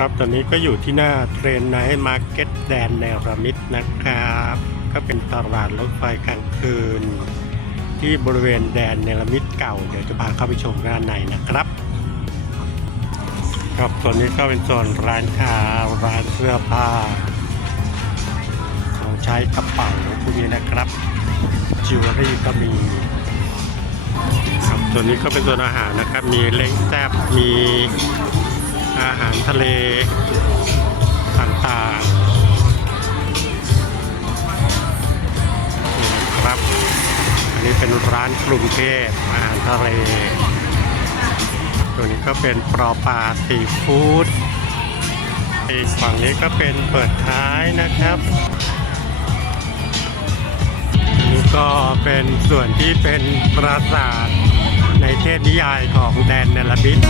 ครับ ตอนนี้ก็อยู่ที่หน้าเทรนไนท์มาร์เก็ตแดนเนรามิตนะครับ ก็เป็นตลาดรถไฟกลางคืน ที่บริเวณแดนเนรมิตเก่า เดี๋ยวจะพาเข้าไปชมด้านในนะครับ ครับส่วนนี้ก็เป็นโซนร้านค้าร้านเสื้อผ้าของใช้กระเป๋าพวกนี้นะครับจิวเวลรี่ก็มีครับส่วนนี้ก็เป็นโซนอาหารนะครับ มีเล้งแซบมี อาหารทะเลต่างๆนี่นะครับ อันนี้เป็นร้านกรุงเทพอาหารทะเล ตัวนี้ก็เป็นปลอปลาซีฟู้ดอีกฝั่งนี้ก็เป็นเปิดท้ายนะครับนี่ก็เป็นส่วนที่เป็นปราสาทในเทพนิยายของแดนเนลบิท